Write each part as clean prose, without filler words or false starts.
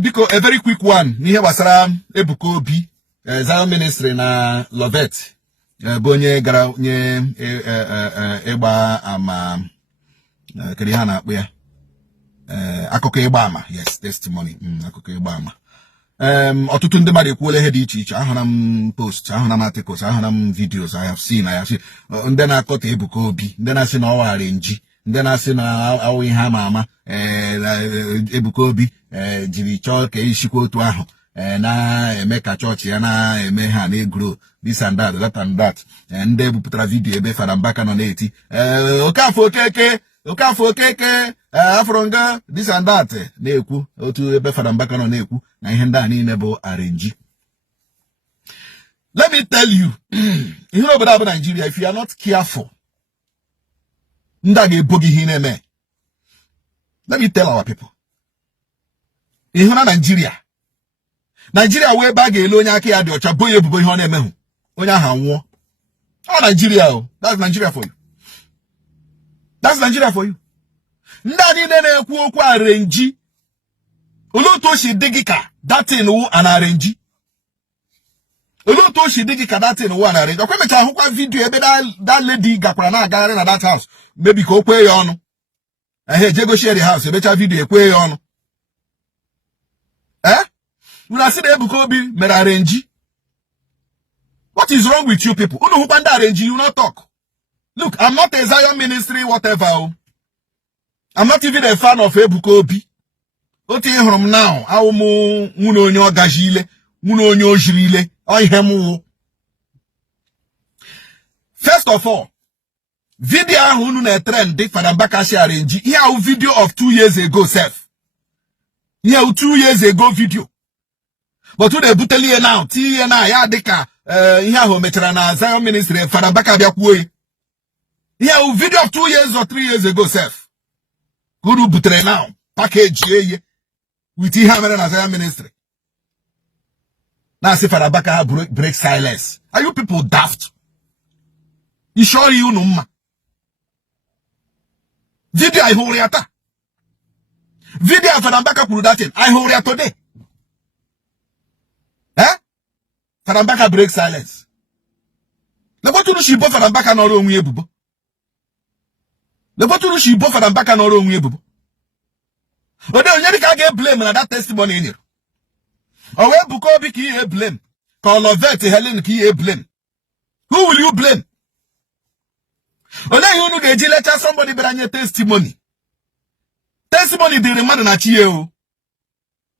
because a very quick one. Here was Ebuka Obi, Zion Ministry na Lovet. Bonye gara nye eba ama kerihana where akụkọ ịgba ama. Yes, testimony. Akụkọ ịgba ama. Ọtụtụ ndị mmadụ ekwuola ihe dị iche iche. Ahụra m posts, ahụra m articles, ahụra m videos. I have seen. Ndị na-akọta Ebuka Obi, ndị na-asị na ọ wara nji, ndị na-asị na awụ ihe ama ama. Ebuka Obi jiri chọọ ka ishikwa otu ahụ na-eme ka chọọchị ya na-eme ha na-egro this and that, that and that. Ndị ebupụtara vidiyo ebe Fada Mbaka nọ na-eti Okafọ okeke afronga this and that na-ekwu otu ebe Fada Mbaka nọ na-ekwu na ihe ndị a niile bụ arenji. Let me tell you, ihe obodo abụ Nigeria, if you are not careful, ndị a ga-ebo gị ihe na-eme. Let me tell our people. Ihe na Nigeria wee ebe a ga-ele onye aka ya dị ọcha bonye ebubo ihe ọ na-emehụ onye ahụ anwụọ. Ọ Nigeria, that's Nigeria for you. That's Nigeria for you. Ndị a niile na-ekwu okwu arenji, olee otu o si dị gị ka datin wu an arenji? Olee otu o si dị gị ka datin wu an arenji? Ọkwa mecha ahụkwa vidiyo ebe that lady gakwara na-agagharị na that house, maybe ka o kwee ya ọnụ. Jego share the house, ebecha video ekwe ya ọnụ. Una see the Ebuka Obi mere arenji. What is wrong with you people? Unu hụkwa ndị arenji, you not talk. Look, I'm not a Zion ministry, whatever. I'm not even a fan of Ebuka Obi. Oti hụrụ m now, awụ m nwunye onye ọgaji ile, nwunye onye ojiri ile, ọ ihe m wụ. First of all, video ahụ unu na trend Fada Mbaka si arenji. Here a video of 2 years ago self. Here 2 years ago video. But who they buteli now? Ti na ya dịka ihe ahụ mechara na Zion Ministry Fada Mbaka bịa kwuo. Here a video of 2 years or 3 years ago self. Guru butere now package ye with ihe mere na Zion Ministry. Now say Fada Mbaka break silence. Are you people daft? You sure you know ma? Video I hold yata. Video Fada Mbaka kwuru that thing. I hold yata today. Fada Mbaka break silence. Leboturu shibo Fada Mbaka n'ọrụ onwe ebubo. Leboturu shibo Fada Mbaka n'ọrụ onwe ebubo. Ode onye dịka ga blame na that testimony in here. Owe Ebuka Obi ka ihe blame. Ka Lovet Helen ka ihe blame. Who will you blame? Ole ihe unu ga-eji lecture somebody bịara testimony. Testimony dịrị mmadụ na chi o.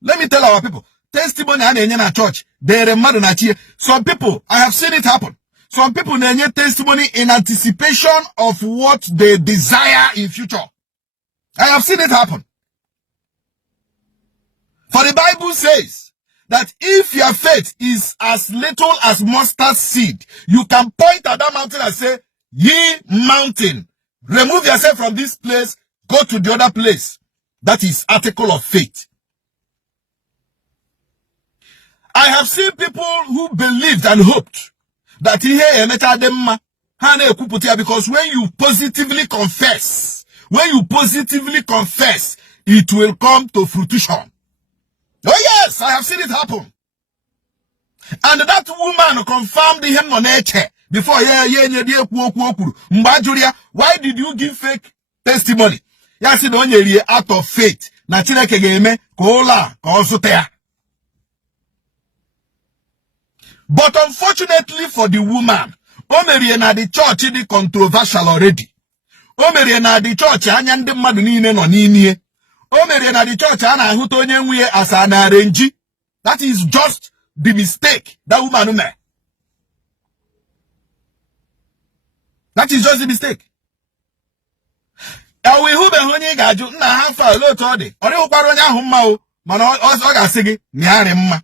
Let me tell our people, testimony a na-enye na church dịrị mmadụ na chi. Some people, I have seen it happen. Some people na-enye testimony in anticipation of what they desire in future. I have seen it happen. For the Bible says that if your faith is as little as mustard seed, you can point at that mountain and say, "Ye mountain, remove yourself from this place, go to the other place." That is article of faith. I have seen people who believed and hoped that because when you positively confess, it will come to fruition. Oh yes, I have seen it happen. And that woman confirmed him on nature. Before, why did you give fake testimony? Yes, out of faith. But unfortunately for the woman, na the church is controversial already. Na the church anyande mmadụ niile nọ n'ime. Na the church ana ahụta onye nwe as an arrange. That is just the mistake that woman made. That is just the mistake. We who be honey gaju na ha fa lo to dị. Ori ụkwara onye ahụ mma o, mana ọ ga-asị gị nyarị mma.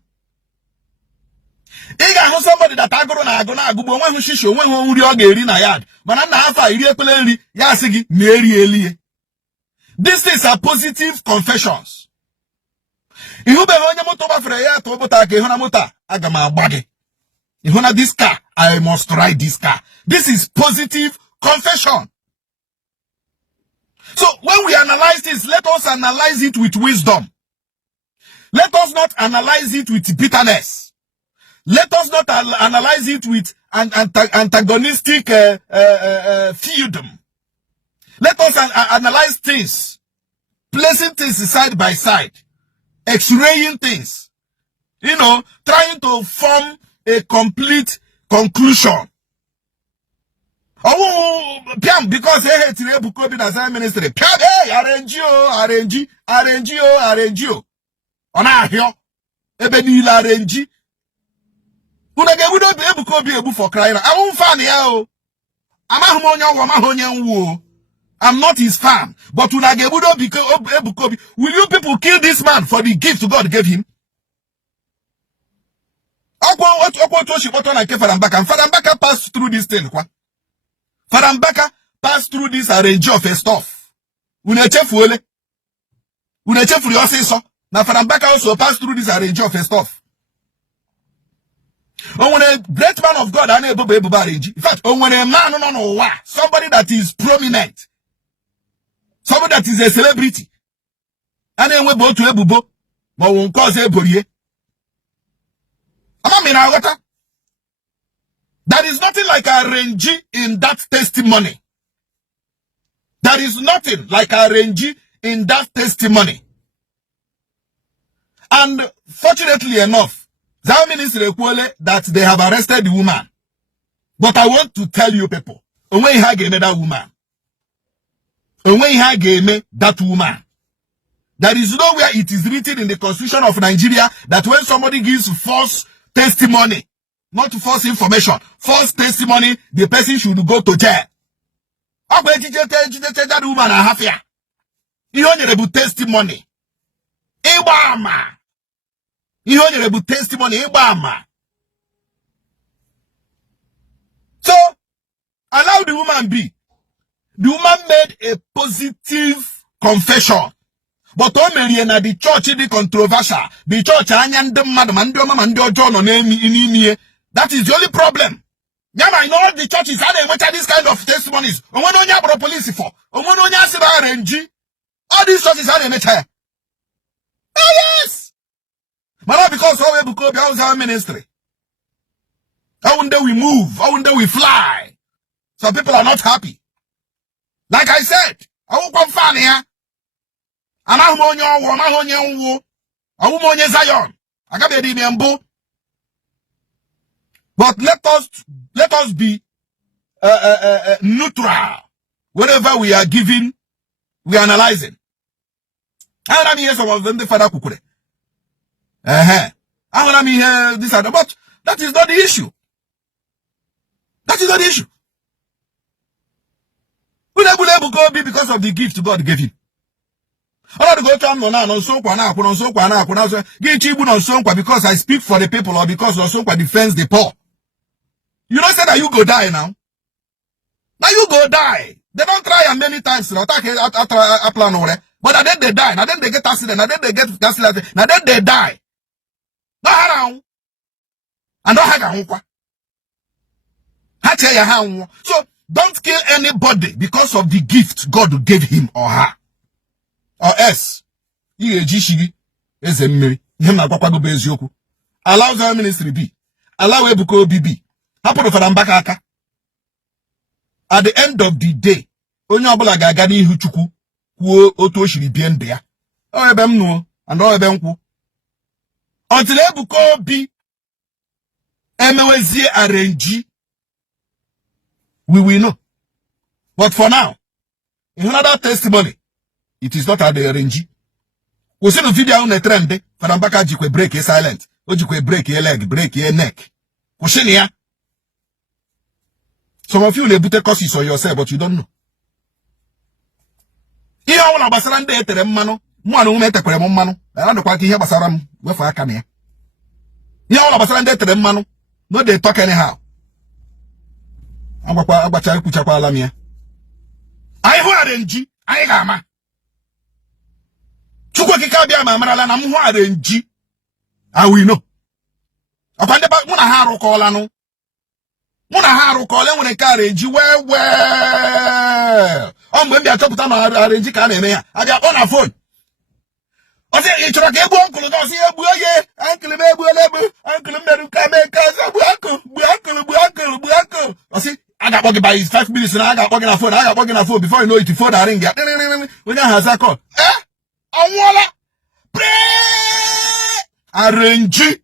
Ị ga-ahụ somebody that agụrụ na agụgbo onwe hụ shisho onwe hụ nri ọ ga-eri na yard, mana nna ha fa iri ekpele nri ya asị gị na eri elie. These things are positive confessions. Ihu be onye moto gbafere ya to bụta ka ịhụ na moto aga m agba gị. Ịhụ na this car, I must ride this car. This is positive confession. So when we analyze this, let us analyze it with wisdom. Let us not analyze it with bitterness. Let us not analyze it with antagonistic feudum. Let us analyze things, placing things side by side, x-raying things, you know, trying to form a complete conclusion. Oh, because hey, Ebuka Obi as ministry. Hey, arrange. Ona here. Ebenila arrange. Una get Ebuka Obi ebu for crying. I won't fan here. I'm not his fan. But una get Ebuka Obi. Will you people kill this man for the gift God gave him? Farambaka passed through this thing. Farambaka passed through this arrange of stuff. Unechefuele. Unechefuri also so. Now Farambaka also passed through this arrange of stuff. When a great man of God, in fact, when a man, somebody that is prominent, somebody that is a celebrity, and then we go to Ebubo, but won't cause a body. There is nothing like a range in that testimony. There is nothing like a range in that testimony. And fortunately enough, that means that they have arrested the woman. But I want to tell you people, when you have that woman, there is nowhere it is written in the Constitution of Nigeria that when somebody gives false testimony, not false information, false testimony, the person should go to jail. That woman are happy. You only testimony. You only testimony. So allow the woman be. The woman made a positive confession. But the church is controversial. The church that is the only problem. Yeah, I know the churches are this kind of testimonies. Police for. All these churches are oh yes. But not because Ebuka Obi is our ministry. How one day we move, how one day we fly. Some people are not happy. Like I said, I won't come fan here. But let us be neutral whenever we are giving, we are analyzing. I want to hear some of them the father kukure. I want to hear this other, but that is not the issue. That is not the issue. Ebuka Obi because of the gift God gave him. I go to Nonso Nkwa because I speak for the people or because Nonso Nkwa defends the poor. You don't say that you go die now. Now you go die. They don't try many times. But then they die. Now then they get accident. Now then they get accident. Now then they die. And so don't kill anybody because of the gift God gave him or her. Or else, allow the ministry be. Allow Ebuka Obi be. At the end of the day, onye gagani huchuku kuo oto shiri bien there. Oh ebem no and oh ebem ku. Until Ebuka Obi emewezie arrange, we will know. But for now, in another testimony, it is not at the arrange. We see the video on the trend. Farambaka jikwe break a silent. Ojikwe break your leg, break your neck. Kushinia. Some of you will put causes on yourself, but you don't know. Iya wala basara nde etere mmanu. Mwanu umete kwere mmanu. Ando kwa ki ihe basara m wefu aka na ya. Iya wala basara nde etere mmanu. No dey talk anyhow. Agbacha ikuchakwa ala m ya. Ai hu arrange, ai ga ama. Chukwu kika bia ma marala na m hu arrange. I will know. Akande ba muna ha arukola no. Muna ha arukola enwere ka arrange well. Mgbe mbia chọpụta na arrange ka na eme ya. Abia on a phone. I say, you try to get uncle, I say, uncle, uncle. I say, I got working by his 5 minutes and I got working on phone. Before you know it, the phone ring. When I has a call. I pray. Arrange.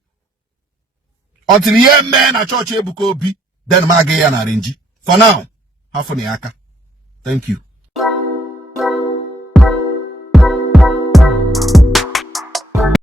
Until the man at church Ebuka Obi, then Magay and arrange. For now, half on the aka. Thank you.